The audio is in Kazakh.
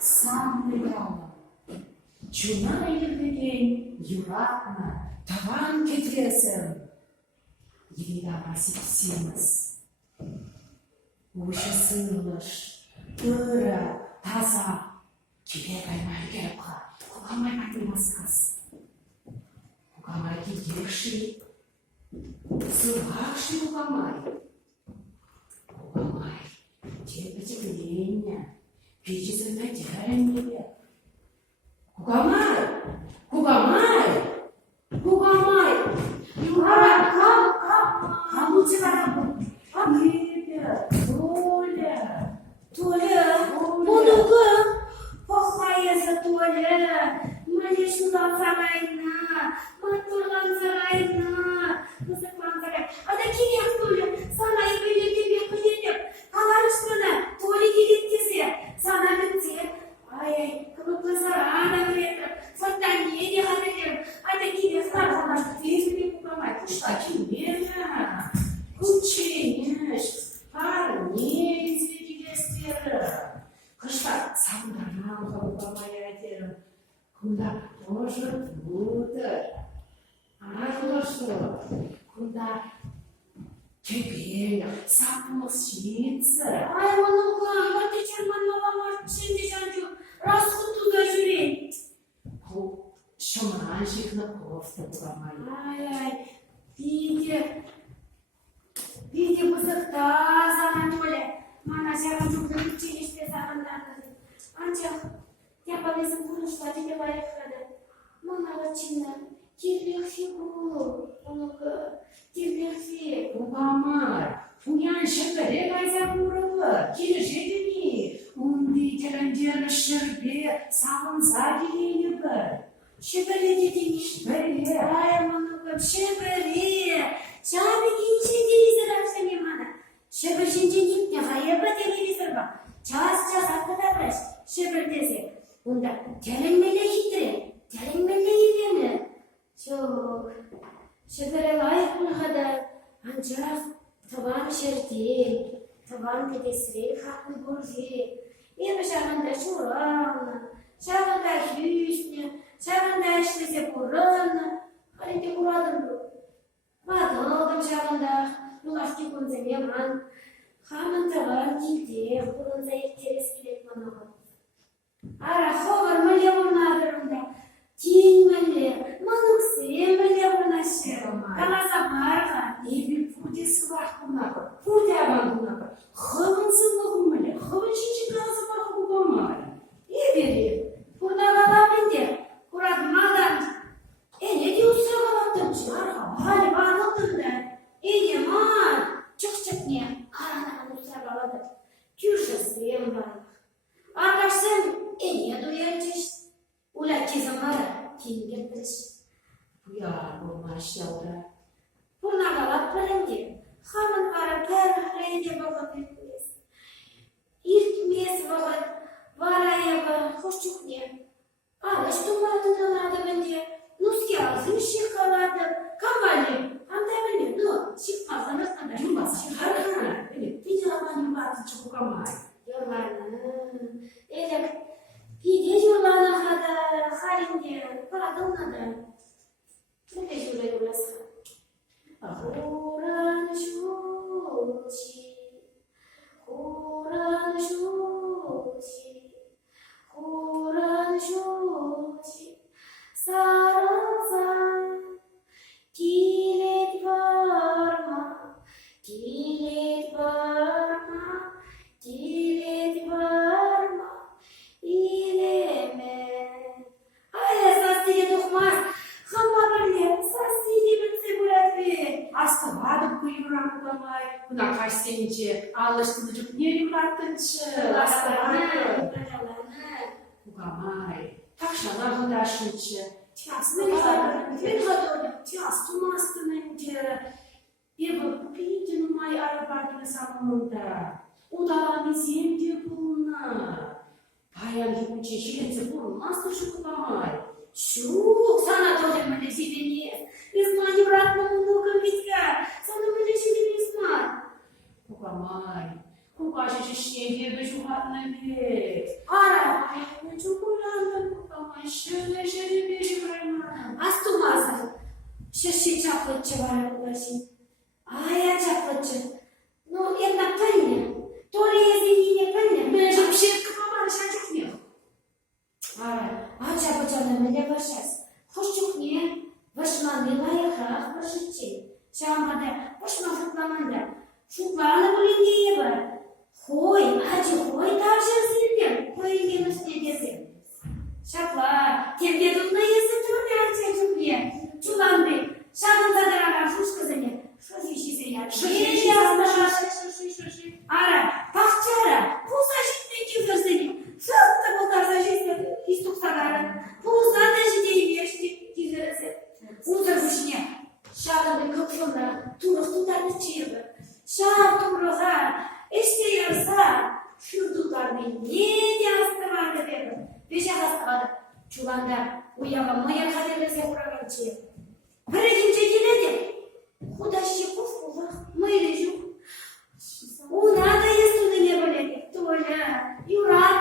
Самый Жуна елдеген юратна, таван кетіресім. Елидаға сепсеміз. Уші сылыш, ұры, таза. Кебе қаймай келіпқа, құқамай қатылмасқас. Құқамай кедекші, сылғақші құқамай. Құқамай, тепі-тепіленне, печізі пәдеріннебе. Құқамай, құқамай, құқамай. Юра, қам ұтығара бұл. Толя, онуғы, қоқайысы Толя, мәне шудан сарайына, матурған сарайына, қызықман сарай. Ада керек Толя, сана ебелерге бекілдеп, қаларыш мұны, Толя керек десе, сана бітсе, ай, күмікі сарана біретіп, соттан не де ғадырем, ада керек сарғалар, тезіне бұқамай, құшта кемені, күтшенеш, парне изведілестері. Қышта самдарнан қабылмай әдерім. Күнда тоже бұдыр. Арғылышы. Күнда кебелі, сапымыз шиетсі. Ай, онуға, бәті черман мамамар түшінде жанжу, расқұтуда жүрен. Бұл шымыран жекіні қофты бұрамай. Ай, биде бұзықта саған Толя. Мана шағын жүгді училиште сағындарды. Анчақ, тяпалесін құрышла тебе байыққады. Манағы чинна, терлекші бұл, онуғы, терлекші. Бұғамай, бұян шықыры қайза бұрылы, келі жетіні. Онды телендері шырбе, сағынса келені бір. Шыбірі дедіңі. Шыбірі. Ай, онуғы, шыбірі. Шабы кейін телевизор ашсане мана. Шыбір жинженік не ғайыпы телевизор ба. Час ақыда біраш, шыбір десе. Онда тәліңмелі хитірі, тәліңмелі едемі. Жоқ, шыбірі лайық бұлғада, анчақ табан шерден, табан кедесірі қақын бұржи. Ебі шағында шураны, шағында хүйсіне, шағында ішлесе бұрыны. Қаренде бұрадым бұл. Бадылдым шағында, бұлашты көмземе ман. Қамынтығын келде, бұрынза ертерес келет манағы. Ара хоғыр мүле бұрнадырында, тен мүле, мұнықсы мүле бұрнашы. Қаласа барға. Ебі пұрдесі бар бұнағы, пұрде аған бұнағы. Қығынсын бұғы мүле, қығын шыншын қаласы бағы бұғамай. Ебері. Бұрнаға лабынде, құрады маған. Әне де ұсыра қалаттым шығарға, ғали бағылдымда. Әне ман, чық не, қаранаған ұсыра қалады. Түршісем барлық. Арқашсың, әне дуянчыш. Ула кезім бары, теңгер біріш. Бұяр болмашы яура. Бұрнаға лап бірінде, қамын қара кәріқлейде бағып етмес. Иртмес бағыт, варайығы, қошчықне. Алыш тұматындалады бінде, нұске азын шиқ қалады. Қамғали, қамда білме, шиқ мазан ұртқанда жұмбасы. Қарқана, бейді алған юбатын шығу қамай. Юрланы, әлік, пиде юрланы қада, қаринде, бағылнады. Бірде жүрлай ұласқа. Құран жүші, құран жүші, құран жүші, сарылсан, келет барма, келет барма, келет барма, илеме. Ай, састыге тұқмас, қамба бірлеп, састыге бітсе бөләт бе. Асты бадып көйіран бұламай, бұна қашсенше, алышты жүк не юраттыншы. Бұғамай, тақшалағында шыншы, тяс тумастынынды, ебі бұпейді нұмай арабардығы самымында, удаланы земде бұлына. Баян жүкінше шеленсе бұлмасты жүкімай. Шук, сана тоже мы лечили. Весна не братно много витка. Сана мы лечили весна. Кукамай, кукаши шешнеге бежухатна бе. Ара, чаклычы бар улашин. Ай, чаклычы. Ну, это пыльня. То ли извини, пыльня. Мен же пшетка маманы шанчук не. Чаклычаны миле башас. Хушчук не. Вашманы лайыхах башычы. Шамада, вашман шутламанда. Шутланы бүлінге ебі. Хой, хой тапшырсың. Хой еңген үстіне десің. Шапла, тебе тут наезды турнярча чупне. Чуланды, шағын задараған шушқызыне. Шушишізіне. Ара, пақчара, пулса житмей кеферсіне. Шатты бұлтарса житмей истуқсағары. Пулса да житей вешті кеферсі. Узыр күшіне. Шағынды көкшонда тұрықтықтарды чиырды. Шағын тұмырға, іште ярса, шүрдуларды не де астырмады беді. Беше қастығады. Чуланда уяға мая қадерлесе құраған чиыр. Бір екінші келеді. Куда щеков кулах, мы лежу. У надо есть туда не болеть. Толя, Юра,